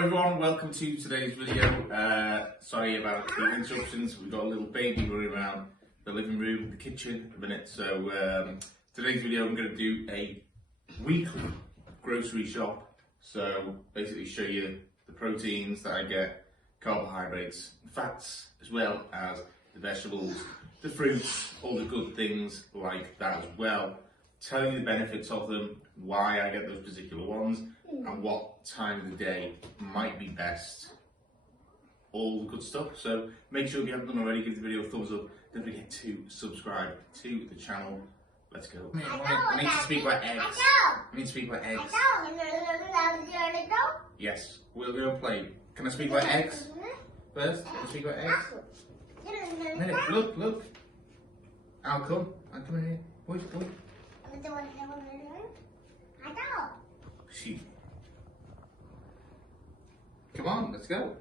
Hello everyone, welcome to today's video. Sorry about the interruptions, we've got a little baby running around the living room, the kitchen at the minute. So today's video I'm going to do a weekly grocery shop. So basically show you the proteins that I get, carbohydrates, fats, as well as the vegetables, the fruits, all the good things like that as well. Tell you the benefits of them, why I get those particular ones, and what time of the day might be best. All the good stuff. So make sure if you haven't done already, give the video a thumbs up. Don't forget to subscribe to the channel. Let's go. I need to speak about eggs. I need to speak about eggs. Yes, we're going to play. Can I speak about eggs first? Can I speak about eggs? Minute. Look. I'll come in here. Boys. Sheep. Come on, let's go.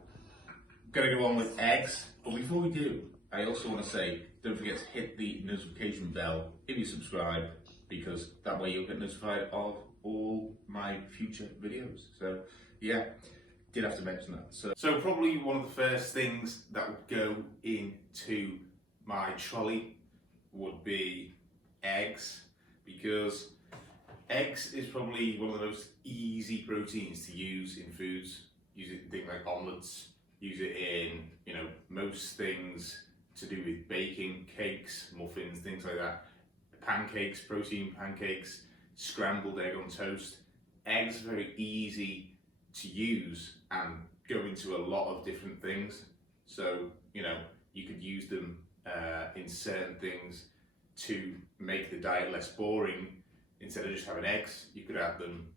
Gonna go on with eggs, but before we do, I also want to say, don't forget to hit the notification bell if you subscribe, because that way you'll get notified of all my future videos. So yeah, did have to mention that. So probably one of the first things that would go into my trolley would be eggs, because eggs is probably one of the most easy proteins to use in foods. Use it in things like omelettes, use it in, most things to do with baking, cakes, muffins, things like that. Pancakes, protein pancakes, scrambled egg on toast. Eggs are very easy to use and go into a lot of different things. So, you could use them in certain things to make the diet less boring. Instead of just having eggs, you could add them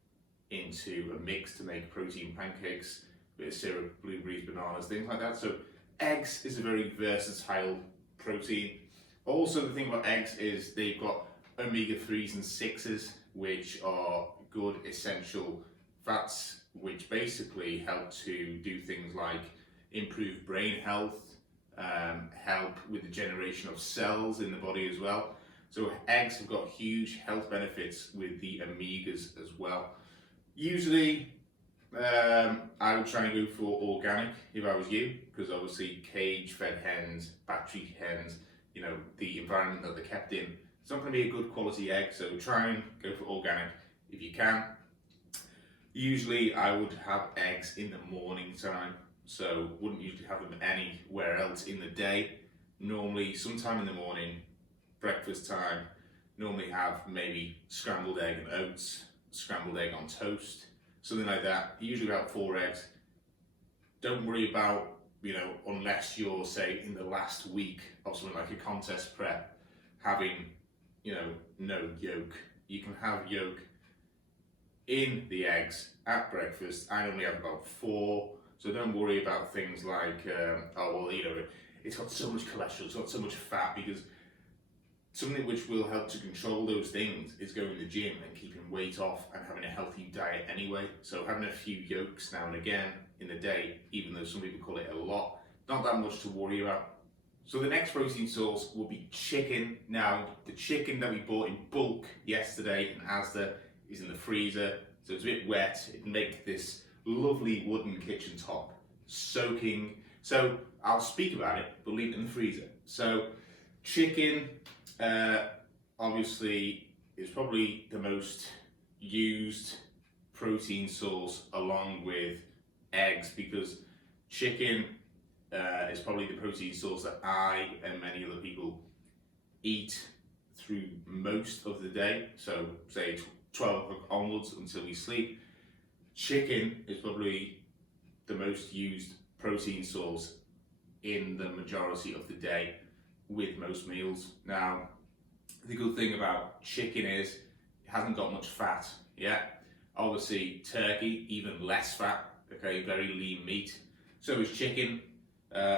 into a mix to make protein pancakes, a bit of syrup, blueberries, bananas, things like that. So eggs is a very versatile protein. Also, the thing about eggs is they've got omega-3s and 6s, which are good essential fats, which basically help to do things like improve brain health, help with the generation of cells in the body as well. So eggs have got huge health benefits with the omegas as well. Usually, I would try and go for organic if I was you, because obviously cage-fed hens, battery hens, the environment that they're kept in, it's not going to be a good quality egg. So try and go for organic if you can. Usually, I would have eggs in the morning time, so wouldn't usually have them anywhere else in the day. Normally, sometime in the morning. Breakfast time, normally have maybe scrambled egg and oats, scrambled egg on toast, something like that. Usually about 4 eggs. Don't worry about, unless you're, say, in the last week of something like a contest prep, having, no yolk. You can have yolk in the eggs at breakfast. I normally have about 4, so don't worry about things like, it's got so much cholesterol, it's got so much fat, because something which will help to control those things is going to the gym and keeping weight off and having a healthy diet anyway. So having a few yolks now and again in the day, even though some people call it a lot, not that much to worry about. So the next protein source will be chicken. Now, the chicken that we bought in bulk yesterday in Asda is in the freezer, so it's a bit wet. It can make this lovely wooden kitchen top soaking. So I'll speak about it, but leave it in the freezer. So chicken, obviously, is probably the most used protein source along with eggs, because chicken is probably the protein source that I and many other people eat through most of the day. So say 12 o'clock onwards until we sleep. Chicken is probably the most used protein source in the majority of the day with most meals. Now, the good thing about chicken is it hasn't got much fat. Obviously turkey, even less fat, okay, very lean meat. So is chicken.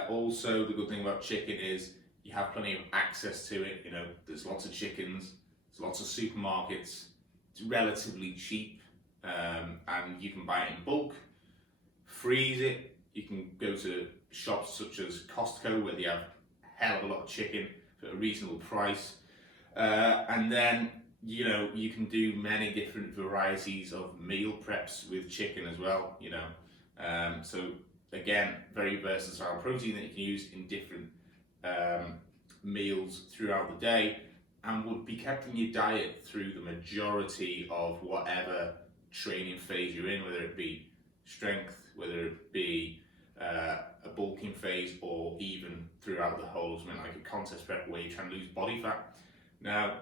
Also, the good thing about chicken is you have plenty of access to it. There's lots of chickens, there's lots of supermarkets, it's relatively cheap, and you can buy it in bulk, freeze it. You can go to shops such as Costco where they have hell of a lot of chicken for a reasonable price, and then you can do many different varieties of meal preps with chicken as well. So again, very versatile protein that you can use in different meals throughout the day, and would be kept in your diet through the majority of whatever training phase you're in, whether it be strength, whether it be a bulking phase, or even throughout the whole, something like a contest prep where you're trying to lose body fat. Now,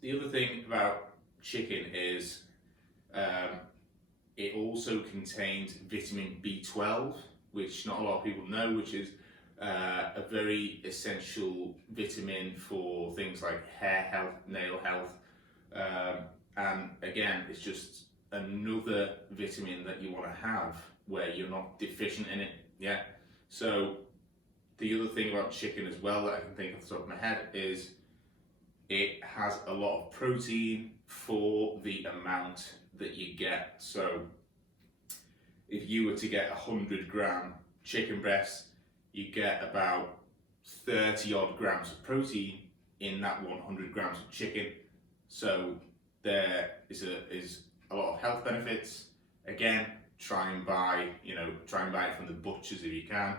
the other thing about chicken is it also contains vitamin B12, which not a lot of people know, which is a very essential vitamin for things like hair health, nail health, and again, it's just another vitamin that you want to have where you're not deficient in it. Yeah. So the other thing about chicken as well that I can think off the top of my head is it has a lot of protein for the amount that you get. So if you were to get 100-gram chicken breast, you get about 30 odd grams of protein in that 100 grams of chicken. So there is a lot of health benefits. Again, try and buy it from the butchers if you can.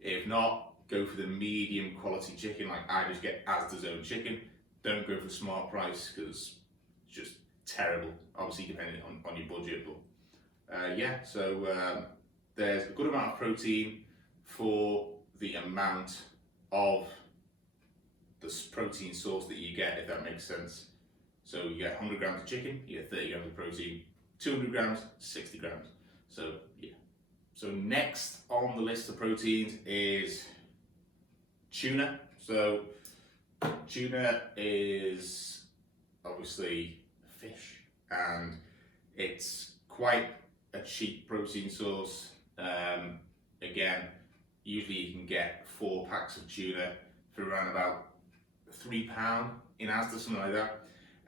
If not, go for the medium quality chicken. Like I just get Asda's own chicken. Don't go for smart price because it's just terrible. Obviously, depending on your budget, but there's a good amount of protein for the amount of the protein source that you get, if that makes sense. So you get 100 grams of chicken, you get 30 grams of protein, 200 grams, 60 grams. So yeah. So next on the list of proteins is tuna. So tuna is obviously a fish, and it's quite a cheap protein source. Again, usually you can get 4 packs of tuna for around about £3 in Asda, something like that,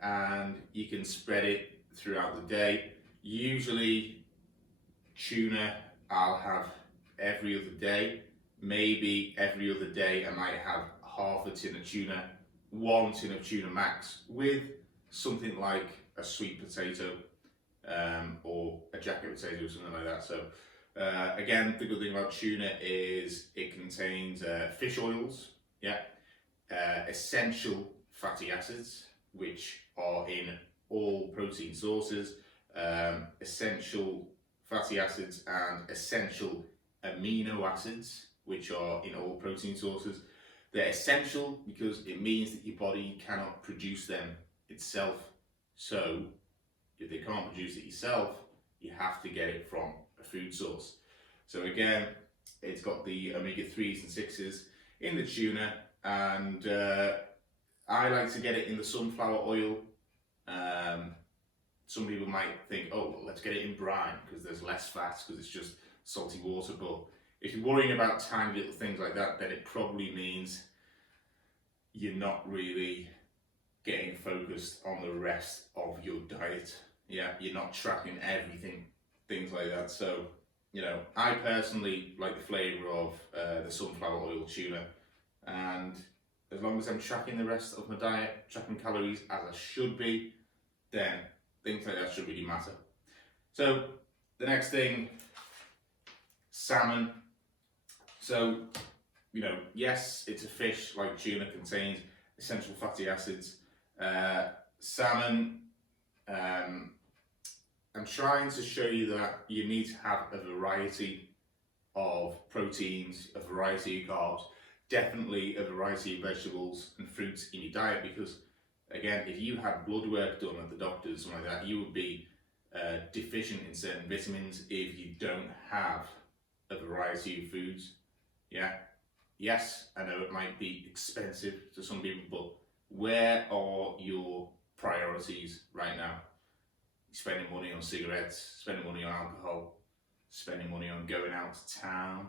and you can spread it throughout the day. Usually tuna I'll have every other day. Maybe every other day I might have half a tin of tuna, 1 tin of tuna max, with something like a sweet potato or a jacket potato or something like that. So again, the good thing about tuna is it contains fish oils, yeah, essential fatty acids, which are in all protein sources, essential fatty acids and essential amino acids, which are in all protein sources. They're essential because it means that your body cannot produce them itself. So if they can't produce it yourself, you have to get it from a food source. So again, it's got the omega-3s and 6s in the tuna, and I like to get it in the sunflower oil. Some people might think, oh, well, let's get it in brine because there's less fat because it's just salty water. But if you're worrying about tiny little things like that, then it probably means you're not really getting focused on the rest of your diet. Yeah, you're not tracking everything, things like that. So, you know, I personally like the flavour of the sunflower oil tuna, and as long as I'm tracking the rest of my diet, tracking calories as I should be, then things like that should really matter. So the next thing, salmon. So, you know, yes, it's a fish like tuna, contains essential fatty acids. Salmon, I'm trying to show you that you need to have a variety of proteins, a variety of carbs, definitely a variety of vegetables and fruits in your diet, because again, if you had blood work done at the doctor's, something like that, you would be deficient in certain vitamins if you don't have a variety of foods. Yeah. Yes, I know it might be expensive to some people, but where are your priorities right now? Spending money on cigarettes, spending money on alcohol, spending money on going out to town.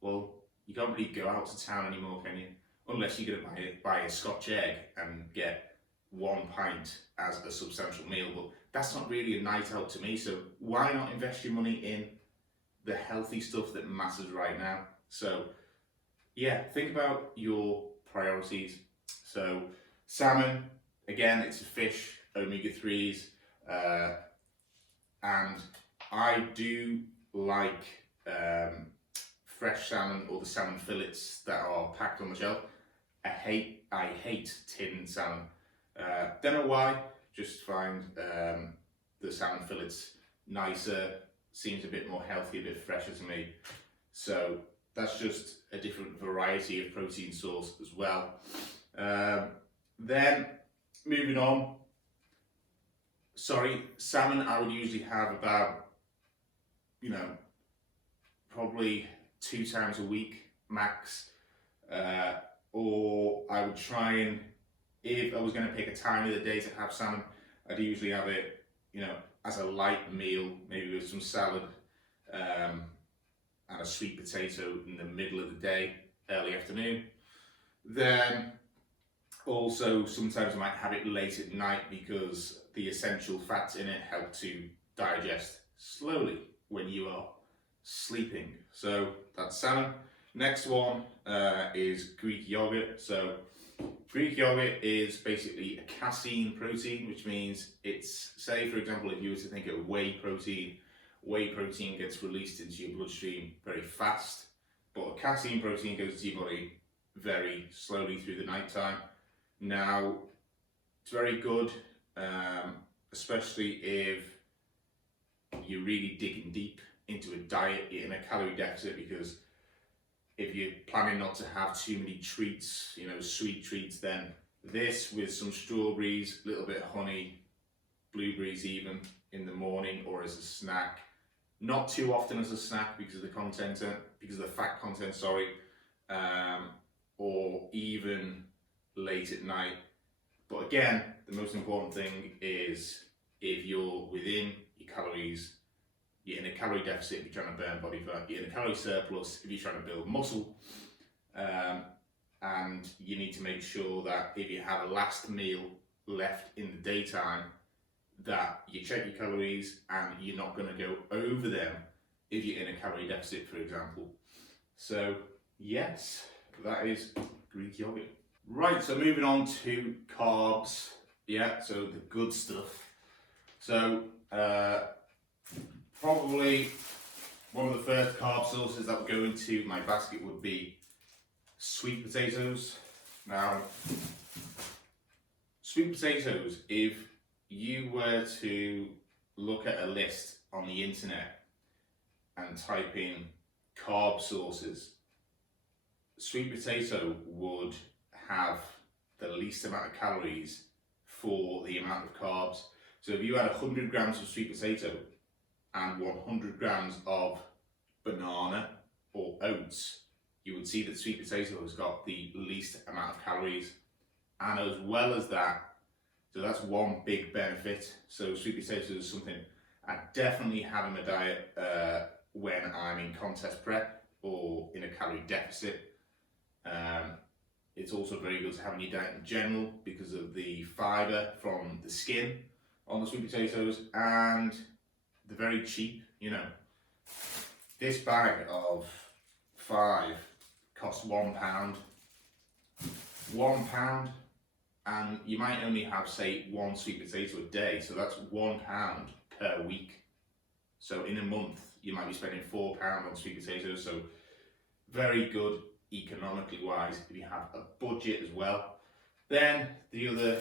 Well, you can't really go out to town anymore, can you? Unless you're going to buy a Scotch egg and get 1 pint as a substantial meal, but that's not really a night out to me. So why not invest your money in the healthy stuff that matters right now? So yeah, think about your priorities. So salmon, again, it's a fish, omega-3s, and I do like fresh salmon or the salmon fillets that are packed on the shelf. I hate tinned salmon. Don't know why, just find the salmon fillets nicer, seems a bit more healthy, a bit fresher to me. So that's just a different variety of protein source as well. Then moving on, salmon I would usually have about, probably 2 times a week max. Or I would try and, if I was going to pick a time of the day to have salmon, I'd usually have it, as a light meal, maybe with some salad and a sweet potato in the middle of the day, early afternoon. Then also sometimes I might have it late at night because the essential fats in it help to digest slowly when you are sleeping. So that's salmon. Next one is Greek yogurt. So Greek yogurt is basically a casein protein, which means it's, say for example, if you were to think of whey protein gets released into your bloodstream very fast, but a casein protein goes to your body very slowly through the night time. Now, it's very good, especially if you're really digging deep into a diet, in a calorie deficit, because if you're planning not to have too many treats, sweet treats, then this with some strawberries, a little bit of honey, blueberries even in the morning or as a snack. Not too often as a snack because of the fat content, or even late at night. But again, the most important thing is if you're within your calories, you're in a calorie deficit if you're trying to burn body fat, you're in a calorie surplus if you're trying to build muscle, and you need to make sure that if you have a last meal left in the daytime, that you check your calories and you're not going to go over them if you're in a calorie deficit, for example. So yes, that is Greek yogurt. Right, so moving on to carbs. Yeah, so the good stuff. So probably one of the first carb sources that would go into my basket would be sweet potatoes. Now, sweet potatoes, if you were to look at a list on the internet and type in carb sources, sweet potato would have the least amount of calories for the amount of carbs. So if you had 100 grams of sweet potato and 100 grams of banana or oats, you would see that sweet potato has got the least amount of calories. And as well as that, so that's one big benefit. So sweet potato is something I definitely have in my diet when I'm in contest prep or in a calorie deficit. It's also very good to have in your diet in general because of the fibre from the skin on the sweet potatoes, and they're very cheap. This bag of 5 costs £1. £1, and you might only have, say, 1 sweet potato a day, so that's £1 per week. So in a month, you might be spending £4 on sweet potatoes. So very good economically wise if you have a budget as well. Then the other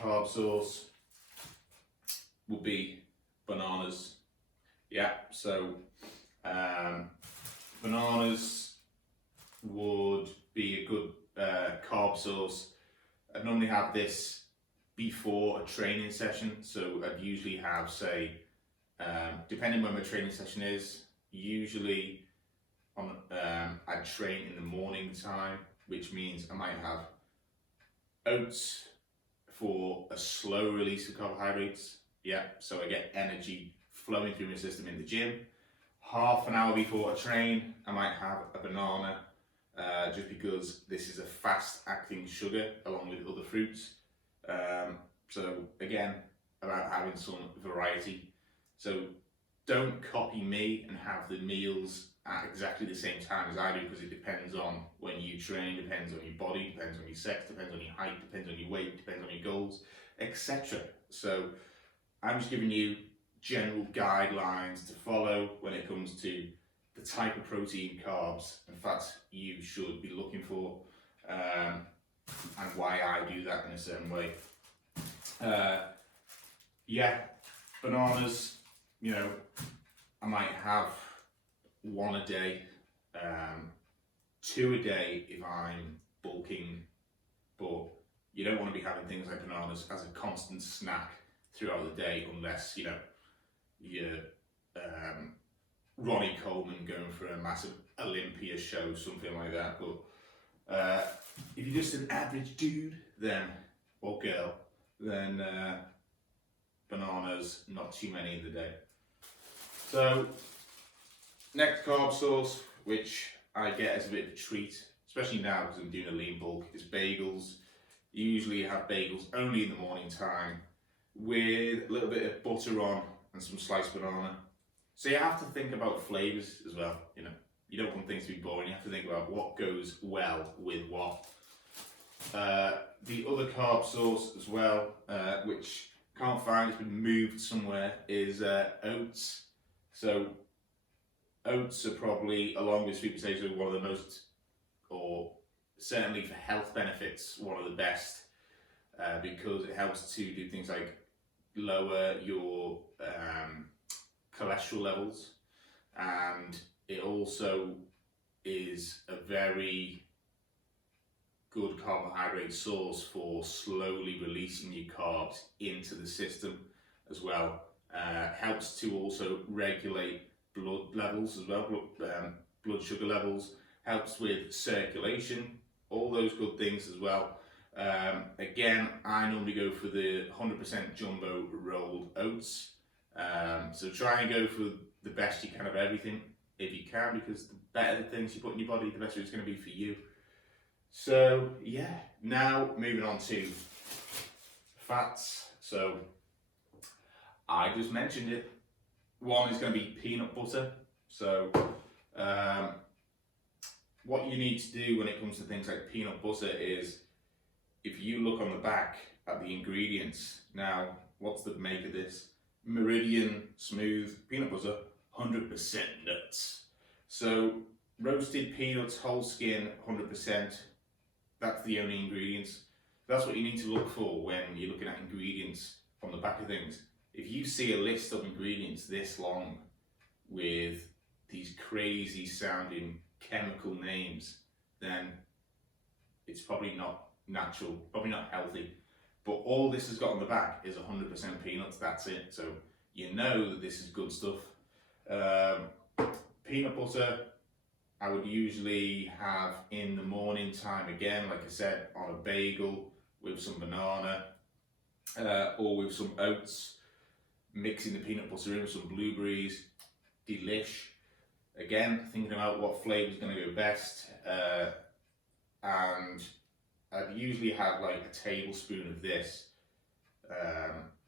carb source would be bananas. Yeah, so bananas would be a good carb source. I'd normally have this before a training session, so I'd usually have, say, depending when my training session is, usually I'd train in the morning time, which means I might have oats for a slow release of carbohydrates. Yeah, so I get energy flowing through my system in the gym. Half an hour before I train, I might have a banana, just because this is a fast acting sugar along with other fruits. So again, about having some variety. So don't copy me and have the meals at exactly the same time as I do, because it depends on when you train, depends on your body, depends on your sex, depends on your height, depends on your weight, depends on your goals, etc. So I'm just giving you general guidelines to follow when it comes to the type of protein, carbs and fats you should be looking for, and why I do that in a certain way. Yeah, bananas, you know, I might have one a day, 2 a day if I'm bulking, but you don't want to be having things like bananas as a constant snack throughout the day unless, you know, you're Ronnie Coleman going for a massive Olympia show, something like that. But if you're just an average dude, then, or girl, then bananas, not too many in the day. So, next carb source, which I get as a bit of a treat, especially now because I'm doing a lean bulk, is bagels. You usually have bagels only in the morning time with a little bit of butter on and some sliced banana. So you have to think about flavours as well, you know. You don't want things to be boring, you have to think about what goes well with what. The other carb source as well, which can't find, it's been moved somewhere, is oats. So oats are probably, along with sweet potatoes, one of the most, or certainly for health benefits, one of the best, because it helps to do things like lower your cholesterol levels, and it also is a very good carbohydrate source for slowly releasing your carbs into the system as well. Helps to also regulate blood levels as well, blood sugar levels, helps with circulation, all those good things as well. Again, I normally go for the 100% jumbo rolled oats. So try and go for the best you can of everything if you can, because the better the things you put in your body, the better it's going to be for you. So yeah, now moving on to fats. So I just mentioned it. One is going to be peanut butter. So what you need to do when it comes to things like peanut butter is, if you look on the back at the ingredients, now what's the make of this? Meridian smooth peanut butter, 100% nuts. So roasted peanuts, whole skin, 100%. That's the only ingredients. That's what you need to look for when you're looking at ingredients on the back of things. If you see a list of ingredients this long with these crazy sounding chemical names, then it's probably not natural, probably not healthy. But all this has got on the back is 100% peanuts, that's it. So you know that this is good stuff. Peanut butter, I would usually have in the morning time, again, like I said, on a bagel with some banana or with some oats, mixing the peanut butter in with some blueberries, delish. Again, thinking about what flavour is going to go best, and I'd usually have like a tablespoon of this,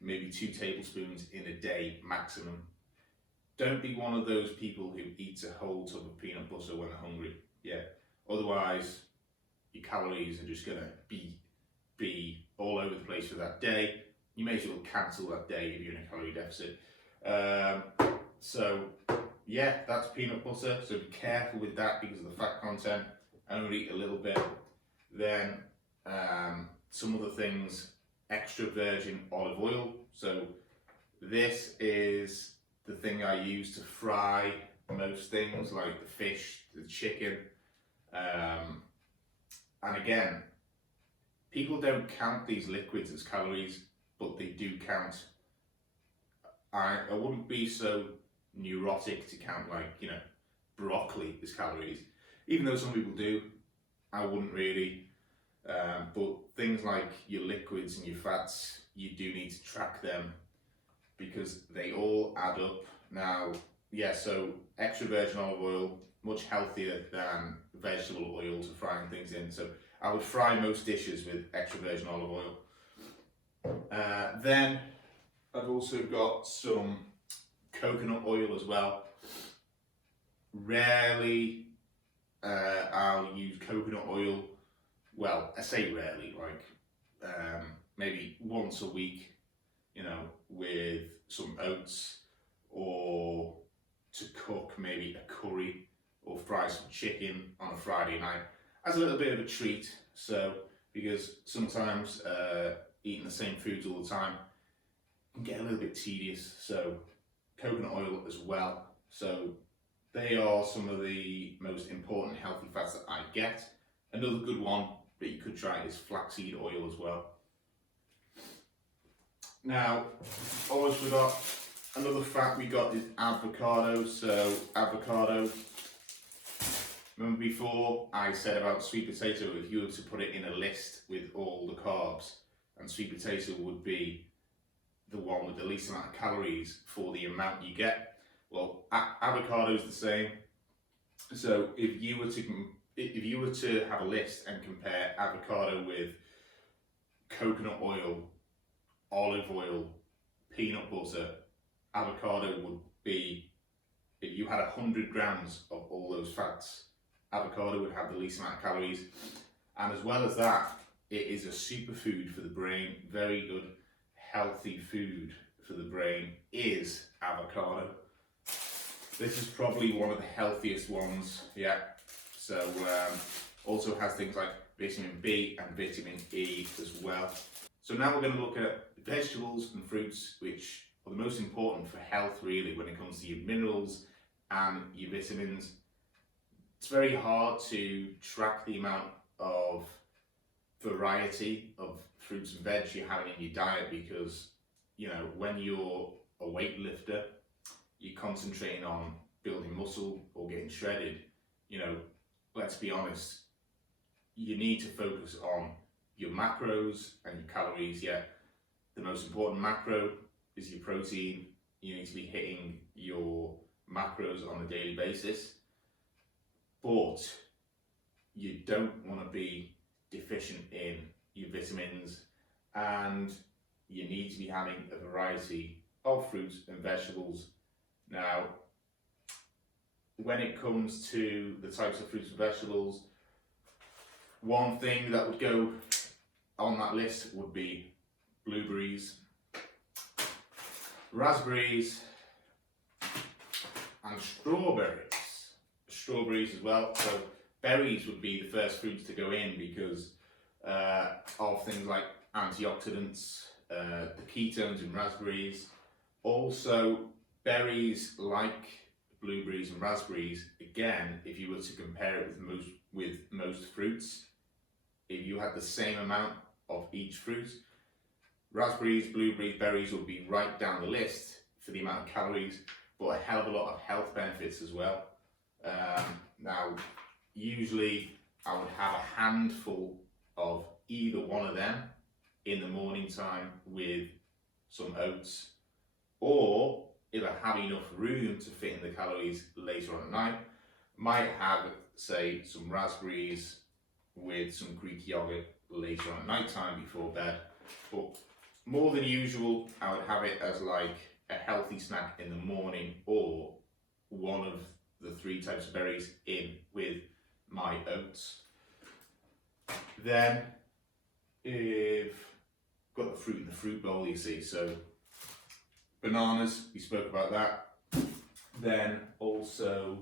maybe 2 tablespoons in a day maximum. Don't be one of those people who eats a whole tub of peanut butter when they're hungry. Yeah, otherwise your calories are just going to be all over the place for that day. You may as well cancel that day if you're in a calorie deficit. So yeah, that's peanut butter. So be careful with that because of the fat content. Only eat a little bit. Then some other things, extra virgin olive oil. So this is the thing I use to fry most things like the fish, the chicken. And again, people don't count these liquids as calories, but they do count. I wouldn't be so neurotic to count, like, you know, broccoli as calories. Even though some people do, I wouldn't really. But things like your liquids and your fats, you do need to track them because they all add up. Now, yeah, so extra virgin olive oil, much healthier than vegetable oil to frying things in. So I would fry most dishes with extra virgin olive oil. Then I've also got some coconut oil as well. Rarely I'll use coconut oil. Well, I say rarely, like maybe once a week, you know, with some oats, or to cook maybe a curry fry some chicken on a Friday night as a little bit of a treat. So, because sometimes eating the same foods all the time can get a little bit tedious. So, coconut oil as well. So, they are some of the most important healthy fats that I get. Another good one that you could try is flaxseed oil as well. Now, almost forgot, another fat we got is avocado. So avocado, remember before I said about sweet potato, if you were to put it in a list with all the carbs, and sweet potato would be the one with the least amount of calories for the amount you get. Well, avocado is the same. So if you were to have a list and compare avocado with coconut oil, olive oil, peanut butter, avocado would be, if you had 100 grams of all those fats, avocado would have the least amount of calories. And as well as that, it is a superfood for the brain. Very good, healthy food for the brain is avocado. This is probably one of the healthiest ones, yeah. So also has things like vitamin B and vitamin E as well. So now we're going to look at vegetables and fruits, which are the most important for health really when it comes to your minerals and your vitamins. It's very hard to track the amount of variety of fruits and veg you're having in your diet because, you know, when you're a weightlifter, you're concentrating on building muscle or getting shredded. You know, let's be honest, you need to focus on your macros and your calories. Yeah, the most important macro is your protein. You need to be hitting your macros on a daily basis, but you don't want to be deficient in your vitamins, and you need to be having a variety of fruits and vegetables. Now, when it comes to the types of fruits and vegetables, one thing that would go on that list would be blueberries, raspberries, and strawberries. Strawberries as well. So berries would be the first fruits to go in because of things like antioxidants, the ketones in raspberries. Also, berries like blueberries and raspberries, again, if you were to compare it with most fruits, if you had the same amount of each fruit, raspberries, blueberries, berries would be right down the list for the amount of calories, but a hell of a lot of health benefits as well. Now, usually I would have a handful of either one of them in the morning time with some oats, or if I have enough room to fit in the calories later on at night, might have, say, some raspberries with some Greek yogurt later on at night time before bed. But more than usual, I would have it as like a healthy snack in the morning, or one of the three types of berries in with my oats. Then, if got the fruit in the fruit bowl, you see, so bananas, we spoke about that. Then also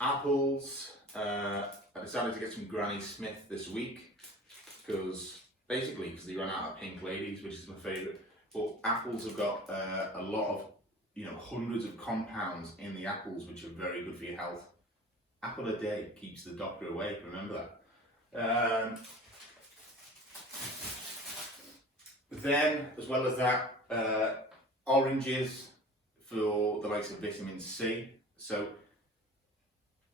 apples. I decided to get some Granny Smith this week because they ran out of pink ladies, which is my favourite. But apples have got a lot of, hundreds of compounds in the apples which are very good for your health. Apple a day keeps the doctor away, remember that. Then, as well as that, oranges for the likes of vitamin C. So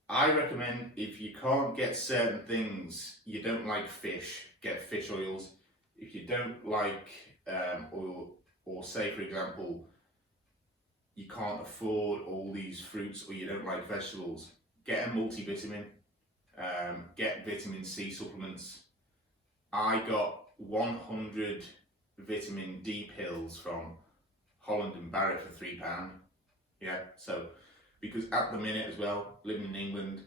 I recommend, if you can't get certain things, you don't like fish, get fish oils. If you don't like oil, or say for example, you can't afford all these fruits, or you don't like vegetables, get a multivitamin, get vitamin C supplements. I got 100 vitamin D pills from Holland and Barrett for £3. Yeah, so because at the minute as well, living in England,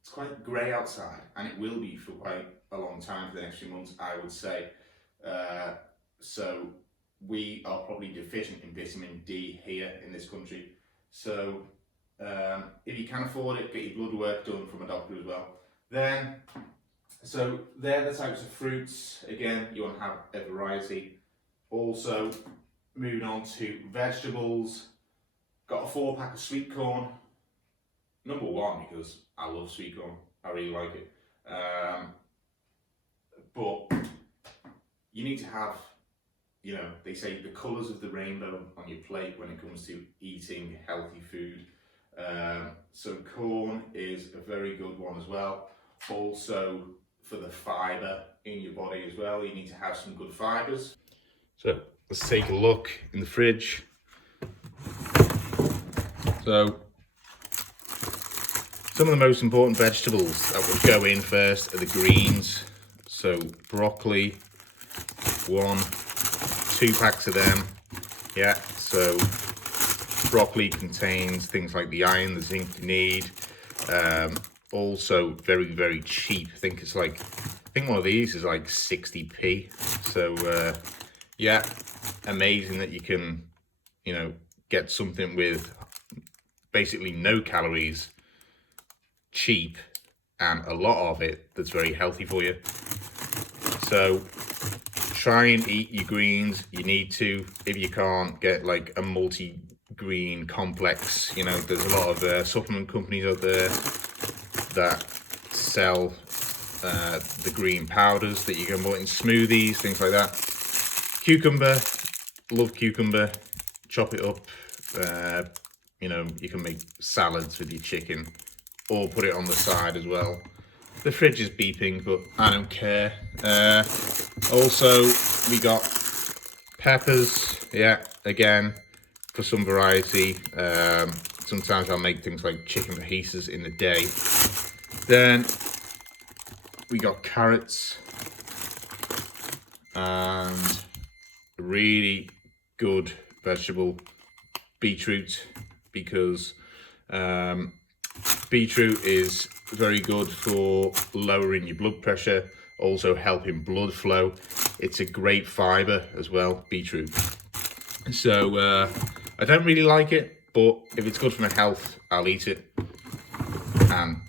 it's quite grey outside, and it will be for quite a long time for the next few months, I would say. So we are probably deficient in vitamin D here in this country. So if you can afford it, get your blood work done from a doctor as well. Then, so they're the types of fruits. Again, you want to have a variety. Also, moving on to vegetables. Got a 4-pack of sweet corn. Number one, because I love sweet corn. I really like it. But you need to have, you know, they say the colours of the rainbow on your plate when it comes to eating healthy food. So corn is a very good one as well. Also for the fibre in your body as well, you need to have some good fibres. So let's take a look in the fridge. So some of the most important vegetables that would go in first are the greens. So broccoli, 2 packs of them. Yeah, so broccoli contains things like the iron, the zinc you need. Also very, very cheap. I think one of these is like 60p. So yeah, amazing that you can, you know, get something with basically no calories, cheap, and a lot of it that's very healthy for you. So try and eat your greens. You need to. If you can't, get like a multi-green complex. You know, there's a lot of supplement companies out there that sell the green powders that you can put in smoothies, things like that. Cucumber, love cucumber. Chop it up. You know, you can make salads with your chicken, or put it on the side as well. The fridge is beeping, but I don't care. Also, we got peppers. Yeah, again, for some variety. Sometimes I'll make things like chicken fajitas in the day. Then we got carrots and a really good vegetable, beetroot, because beetroot is very good for lowering your blood pressure, also helping blood flow. It's a great fibre as well, beetroot. So I don't really like it, but if it's good for my health, I'll eat it. And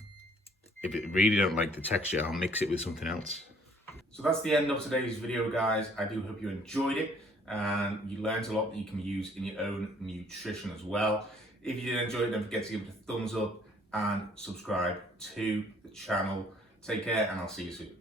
if I really don't like the texture, I'll mix it with something else. So that's the end of today's video, guys. I do hope you enjoyed it and you learned a lot that you can use in your own nutrition as well. If you did enjoy it, don't forget to give it a thumbs up and subscribe to the channel. Take care, and I'll see you soon.